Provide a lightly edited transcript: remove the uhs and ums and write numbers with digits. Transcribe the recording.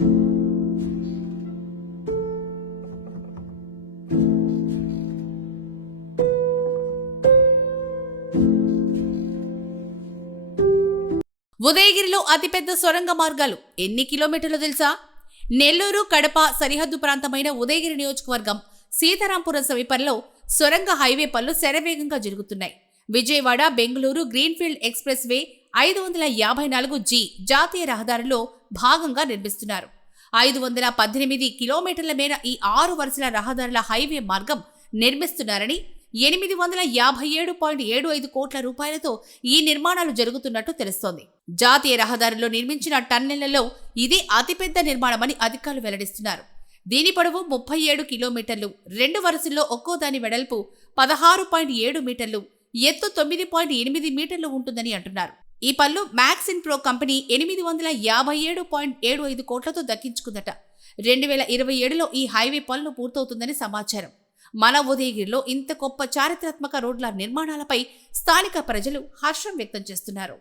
ఉదయగిరిలో అతిపెద్ద సొరంగ మార్గాలు ఎన్ని కిలోమీటర్లు తెలుసా? నెల్లూరు కడప సరిహద్దు ప్రాంతమైన ఉదయగిరి నియోజకవర్గం సీతారాంపురం సమీపంలో సొరంగ హైవే పనులు శరవేగంగా జరుగుతున్నాయి. Vijayawada Bengaluru greenfield express way 554G జాతీయ రహదారిలో భాగంగా నిర్మిస్తున్నారు. 518 కిలోమీటర్ల మేర ఈ 6 వరుసల రహదారుల హైవే మార్గం నిర్మిస్తున్నారని, 857.75 కోట్ల రూపాయలతో ఈ నిర్మాణాలు జరుగుతున్నట్టు తెలుస్తోంది. జాతీయ రహదారిలో నిర్మించిన టన్నెళ్లలో ఇది అతిపెద్ద నిర్మాణమని అధికారులు వెల్లడిస్తున్నారు. దీని పొడవు 37 కిలోమీటర్లు, 2 వరుసల్లో ఒక్కోదాని వెడల్పు 16.7 మీటర్లు, ఎత్తు 9.8 మీటర్లు ఉంటుందని అంటున్నారు. ఈ పనులు మ్యాక్స్ ఇన్ ప్రో కంపెనీ 857.75 కోట్లతో దక్కించుకుందట. 2027లో ఈ హైవే పనులు పూర్తవుతుందని సమాచారం. మన ఉదయగిరిలో ఇంత గొప్ప చారిత్రాత్మక రోడ్ల నిర్మాణాలపై స్థానిక ప్రజలు హర్షం వ్యక్తం చేస్తున్నారు.